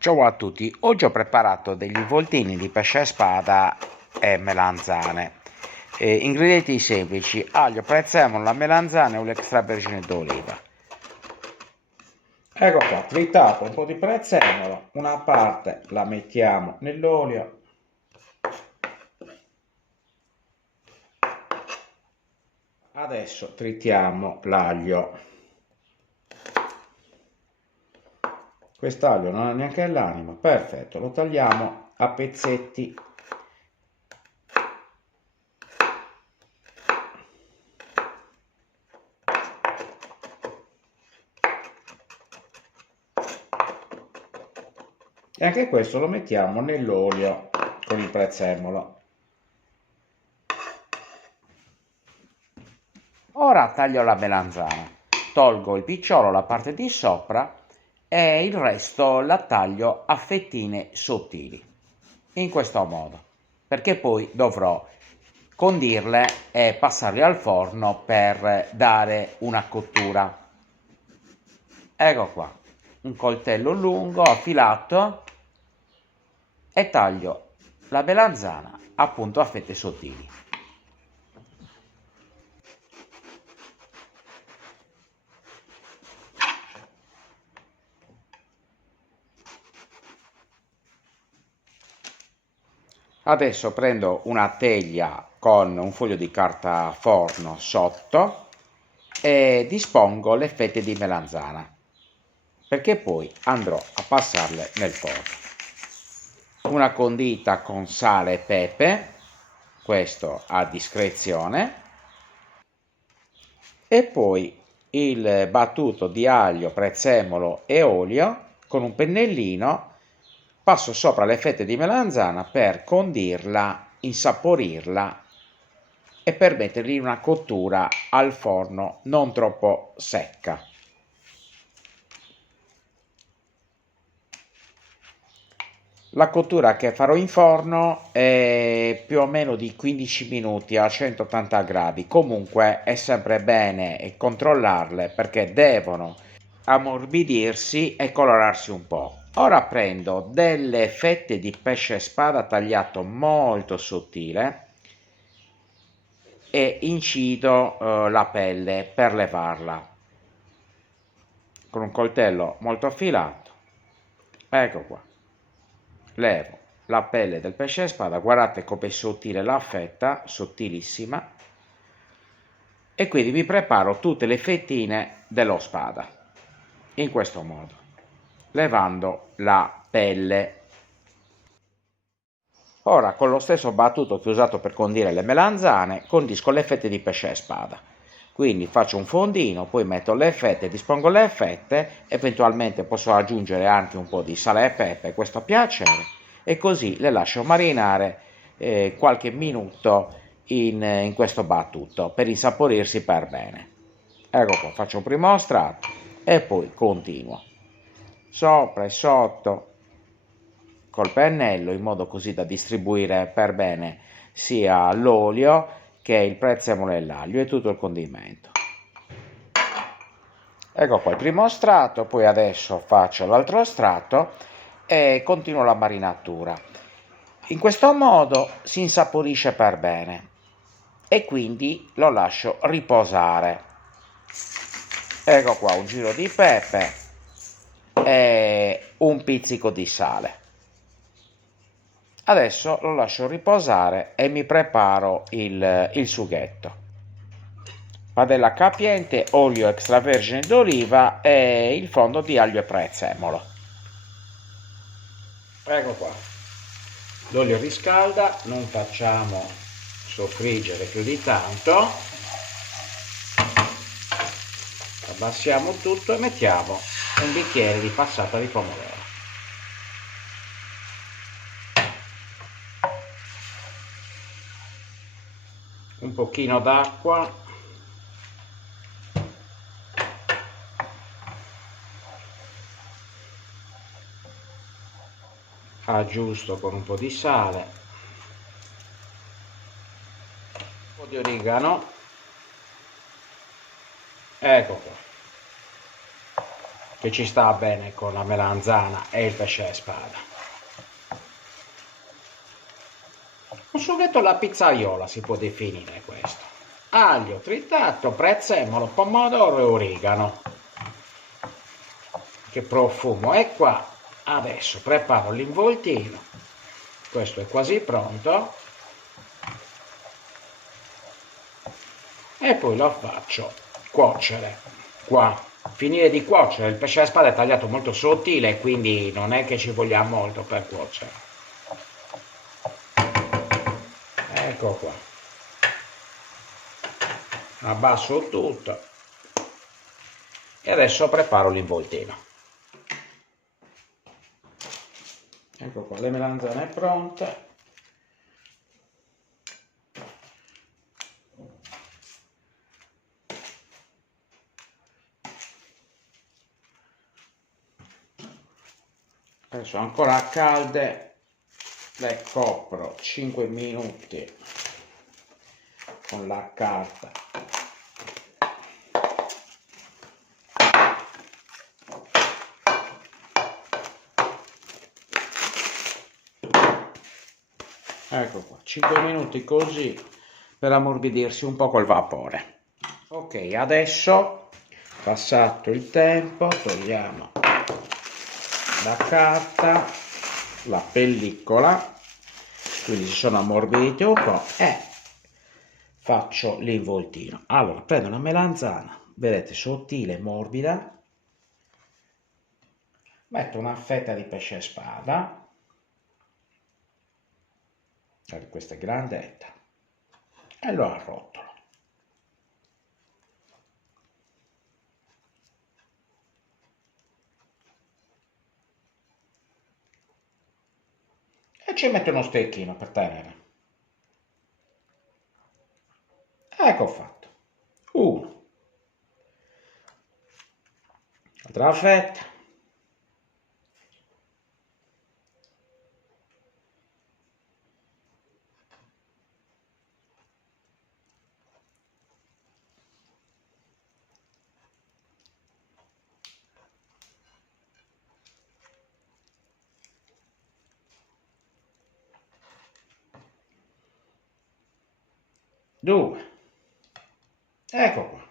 Ciao a tutti, oggi ho preparato degli involtini di pesce spada e melanzane. Ingredienti semplici: aglio, prezzemolo, melanzane e olio extravergine d'oliva. Ecco qua, tritato un po' di prezzemolo, una parte la mettiamo nell'olio. Adesso tritiamo l'aglio. Quest'aglio non ha neanche l'anima, perfetto, lo tagliamo a pezzetti. E anche questo lo mettiamo nell'olio con il prezzemolo. Ora taglio la melanzana, tolgo il picciolo, la parte di sopra, e il resto la taglio a fettine sottili, in questo modo, perché poi dovrò condirle e passarle al forno per dare una cottura. Ecco qua, un coltello lungo affilato, e taglio la melanzana appunto a fette sottili. Adesso prendo una teglia con un foglio di carta forno sotto e dispongo le fette di melanzana, perché poi andrò a passarle nel forno. Una condita con sale e pepe, questo a discrezione, e poi il battuto di aglio, prezzemolo e olio con un pennellino. Passo sopra le fette di melanzana per condirla, insaporirla e per mettergli una cottura al forno non troppo secca. La cottura che farò in forno è più o meno di 15 minuti a 180 gradi. Comunque è sempre bene controllarle perché devono ammorbidirsi e colorarsi un po'. Ora prendo delle fette di pesce spada tagliato molto sottile e incido la pelle per levarla con un coltello molto affilato. Ecco qua, levo la pelle del pesce spada, guardate com'è sottile la fetta, sottilissima, e quindi mi preparo tutte le fettine dello spada in questo modo, levando la pelle. Ora con lo stesso battuto che ho usato per condire le melanzane condisco le fette di pesce spada. Quindi faccio un fondino, poi metto le fette, dispongo le fette, eventualmente posso aggiungere anche un po' di sale e pepe, questo a piacere, e così le lascio marinare qualche minuto in questo battuto per insaporirsi per bene. Ecco qua, faccio un primo strato e poi continuo sopra e sotto col pennello in modo così da distribuire per bene sia l'olio che il prezzemolo e l'aglio e tutto il condimento. Ecco qua il primo strato, poi adesso faccio l'altro strato e continuo la marinatura. In questo modo si insaporisce per bene e quindi lo lascio riposare. Ecco qua un giro di pepe e un pizzico di sale. Adesso lo lascio riposare e mi preparo il sughetto. Padella capiente, olio extravergine d'oliva e il fondo di aglio e prezzemolo. Ecco qua. L'olio riscalda, non facciamo soffriggere più di tanto. Abbassiamo tutto e mettiamo un bicchiere di passata di pomodoro. Un pochino d'acqua. Aggiusto con un po' di sale, un po' di origano. Ecco qua. che ci sta bene con la melanzana e il pesce spada. Un sughetto alla pizzaiola si può definire questo. Aglio tritato, prezzemolo, pomodoro e origano. Che profumo! E qua adesso preparo l'involtino. Questo è quasi pronto. E poi lo faccio cuocere qua. Finire di cuocere, il pesce a spada è tagliato molto sottile, quindi non è che ci voglia molto per cuocere. Ecco qua, abbasso tutto e adesso preparo l'involtino. Ecco qua, le melanzane pronte. Adesso ancora calde, le copro 5 minuti con la carta. Ecco qua, 5 minuti così per ammorbidirsi un po' col vapore. Ok, adesso passato il tempo togliamo la carta, la pellicola, quindi si sono ammorbiditi un po' e faccio l'involtino. Allora prendo una melanzana, vedete, sottile, morbida, metto una fetta di pesce spada, questa è grandetta, e lo arrotolo. E ci metto uno stecchino per tenere. Ecco fatto. Uno. Altra fetta. Due. Ecco qua.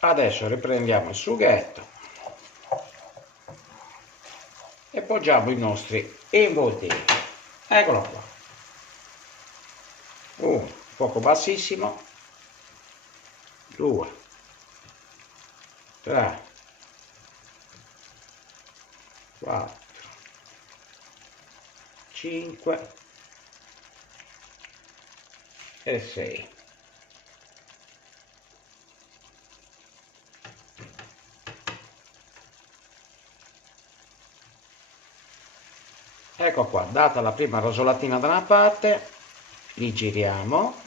Adesso riprendiamo il sughetto e poggiamo i nostri involtini. Eccolo qua. Uno, fuoco bassissimo. 2, 3, 4, 5 e 6. Ecco qua, data la prima rosolatina da una parte, li giriamo.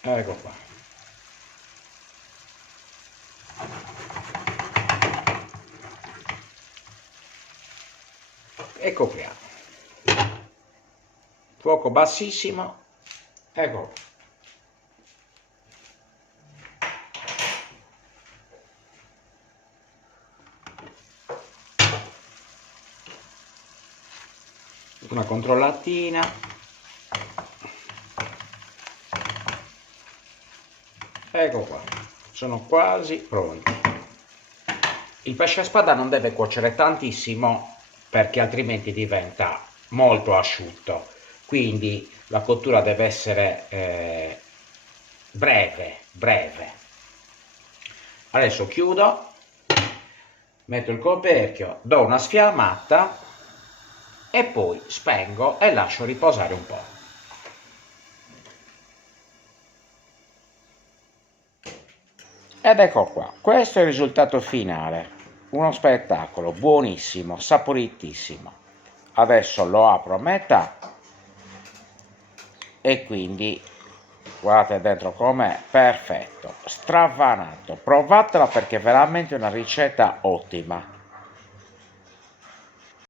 Ecco qua. E copriamo. Fuoco bassissimo. Ecco. Una controllatina. Ecco qua, sono quasi pronti. Il pesce a spada non deve cuocere tantissimo perché altrimenti diventa molto asciutto, quindi la cottura deve essere breve. Adesso chiudo, metto il coperchio, do una sfiammata e poi spengo e lascio riposare un po'. Ed ecco qua, questo è il risultato finale, uno spettacolo buonissimo, saporitissimo. Adesso lo apro a metà e quindi guardate dentro com'è, perfetto, stravanato. Provatela perché è veramente una ricetta ottima.